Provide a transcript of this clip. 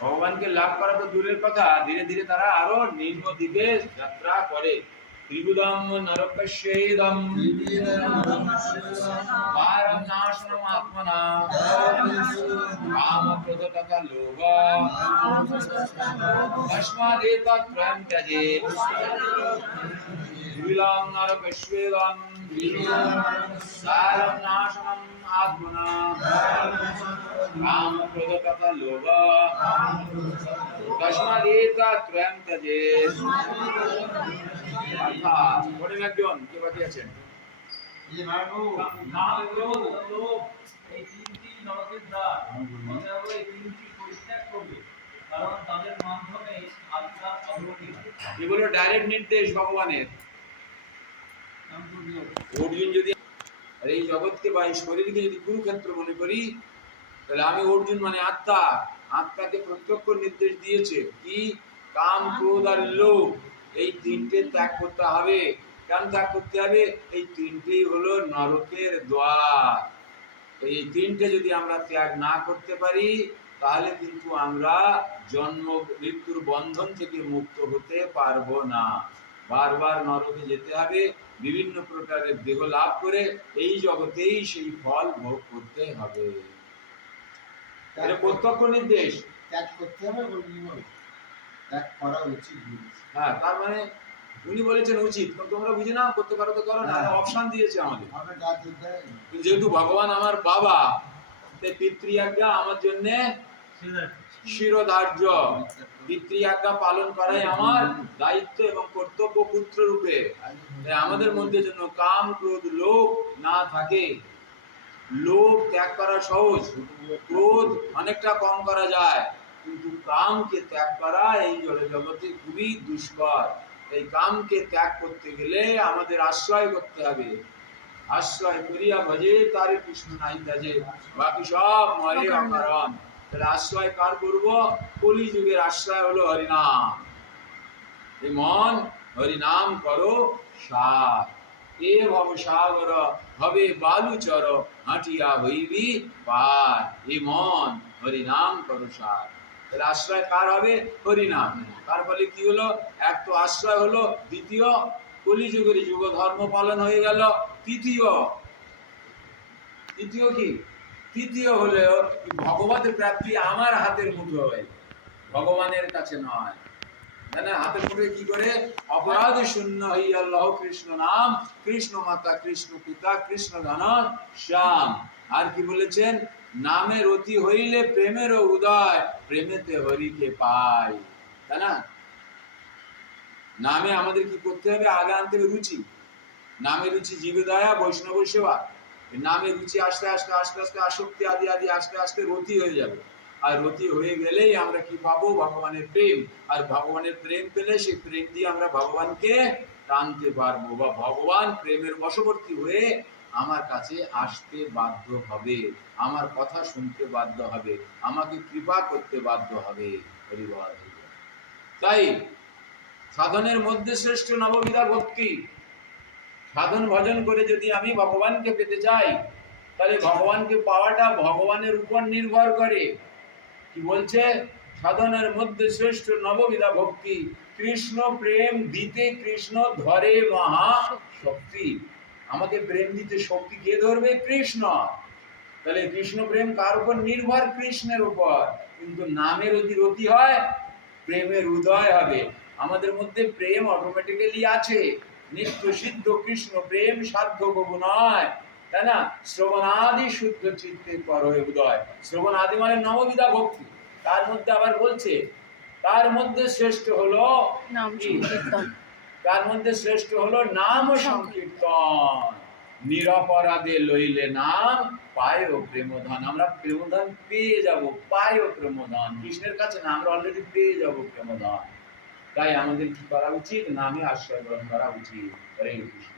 ভগবানকে লাভ করা তো দূরের কথা, ধীরে ধীরে তারা আরো নিম্ন দিকে যাত্রা করে। ত্রিগুদম নরকস্যেদম পারম নাশনম আত্মনা কাম ক্রোধ তথা লোভ তস্মাদেতত্ত্বয়ং ত্যজেৎ। ত্রিগুদম নরকস্যেদম পারম নাশনম আত্মনা কাম ক্রোধ তথা লোভ তস্মাদেতত্ত্বয়ং ত্যজেৎ। অর্থাৎ পরের একজন কে বাকি আছেন? এই তিনটি নরকের দ্বার, অতএব এই তিনটি পরিত্যাগ করবে, কারণ তাদের মাধ্যমে আত্মার অগ্রগতি হয়। এগুলো ডাইরেক্ট নির্দেশ ভগবানের। অর্জুন যদি আর এই জগৎকে বা এই শরীরকে যদি কুরুক্ষেত্র মনে করি, তাহলে আমি অর্জুন মানে আত্মা, আত্মাকে প্রত্যক্ষ নির্দেশ দিয়েছে কি কাম ক্রোধ আর লোভ, এই তিনটে ত্যাগ করতে হবে। কেন ত্যাগ করতে হবে? এই তিনটেই হলো নরকের দ্বার। এই তিনটে যদি আমরা ত্যাগ না করতে পারি, তাহলে কিন্তু আমরা জন্ম মৃত্যুর বন্ধন থেকে মুক্ত হতে পারবো না। বারবার নরকে যেতে হবে, বিভিন্ন প্রকারের দেহ লাভ করে এই জগতেই সেই ফল ভোগ করতে হবে। এটা প্রত্যক্ষ নির্দেশ। ত্যাগ করতে হবে, ত্যাগ করা উচিত। হ্যাঁ, তার মানে উনি বলেছেন উচিত, তোমরা বুঝে নাও, করতে পারো তো করো না, অপশন দিয়েছে আমাদের। যেহেতু ভগবান আমার বাবা, তাই পিতৃআজ্ঞা আমার জন্য শিরোধার্য। পিতৃআজ্ঞা পালন করাই আমার দায়িত্ব এবং কর্তব্য পুত্র রূপে। আমাদের মধ্যে যেন কাম ক্রোধ লোভ না থাকে। লোভ ত্যাগ করা সহজ, ক্রোধ অনেকটা কম করা যায়, কিন্তু কামকে ত্যাগ করা এই জগতে খুবই দুষ্কর। এই কামকে ত্যাগ করতে গেলে আমাদের আশ্রয় করতে হবে। আশ্রয় করিয়া ভজে তারে কৃষ্ণ নাই তাজে, বাকি সব মরে অকারণ। তাহলে আশ্রয় কার করব? কলি যুগের আশ্রয় হলো হরিনাম। এই মন হরিনাম করো সার, এ ভব সাগর হবে বালুচর, হাঁটিয়া হইবি পার। এই মন হরিনাম করো সার। তাহলে আশ্রয় কার হবে? হরিনাম। তার ফলে কি হলো? এক তো আশ্রয় হলো, দ্বিতীয় কলিযুগের যুগ ধর্ম পালন হয়ে গেল। তৃতীয় কি? তৃতীয় হলো ভগবতের প্রাপ্তি আমার হাতের মুঠোয়, ভগবানের কাছে নয়। হাতের মুঠোয় কি করে? অপরাধ শূন্য হইয়া লহ কৃষ্ণ নাম, কৃষ্ণ মাতা কৃষ্ণ পিতা কৃষ্ণ ধন শ্যাম। আর কি বলেছেন? নামে রতি হইলে প্রেমের উদয়, প্রেমেতে হরিকে পাই। তাই না? নামে আমাদের কি করতে হবে? আগে আনতে হবে রুচি। নামে রুচি জীবে দয়া বৈষ্ণব সেবা। নামে রুচি আস্তে আস্তে আস্তে আস্তে আসক্তি আদি আদি আস্তে আস্তে রতি হয়ে যাবে। আর রতি হয়ে গেলেই আমরা কি পাবো? ভগবানের প্রেম। আর ভগবানের প্রেম পেলে সেই প্রেম দিয়ে আমরা ভগবানকে টানতে পারবো, বা ভগবান প্রেমের বশবর্তী হয়ে আমার কাছে আসতে বাধ্য হবে, আমার কথা শুনতে বাধ্য হবে, আমাকে কৃপা করতে বাধ্য হবে। হরিবল। তাই সাধনের মধ্যে শ্রেষ্ঠ নববিধা ভক্তি। সাধন ভজন করে যদি আমি ভগবানকে পেতে চাই, তাহলে ভগবানকে পাওয়াটা ভগবানের উপর নির্ভর করে। কি বলছে? সাধনের মধ্যে শ্রেষ্ঠ নববিধা ভক্তি, কৃষ্ণ প্রেম দিতে কৃষ্ণ ধরে মহা শক্তি। আমাকে প্রেম দিতে শক্তি কে ধরবে? কৃষ্ণ। তাহলে কৃষ্ণ প্রেম কার উপর নির্ভর? কৃষ্ণের উপর। কিন্তু নামের যদি রতি হয়, প্রেমের উদয় হবে। আমাদের মধ্যে প্রেম অটোমেটিক্যালি আছে, নিত্য সিদ্ধ কৃষ্ণ প্রেম, সাধ্য কবু নয়। তাই না? শ্রবণাদি শুদ্ধ চিত্তে পর হয়ে উদয়। শ্রবণাদি মানে নববিধা ভক্তি। তার মধ্যে আবার বলছে, তার মধ্যে শ্রেষ্ঠ হলো নাম সংকীর্তন। তার মধ্যে শ্রেষ্ঠ হলো নাম সংকীর্তন। নিরপরাধে লইলে নাম পায় প্রেমধন। আমরা প্রেমধন পেয়ে যাব, পায় প্রেমধন। কৃষ্ণের কাছে না, আমরা অলরেডি পেয়ে যাব প্রেমধন। তাই আমাদের কি করা উচিত? নামে আশ্রয় গ্রহণ করা উচিত। হরে কৃষ্ণ।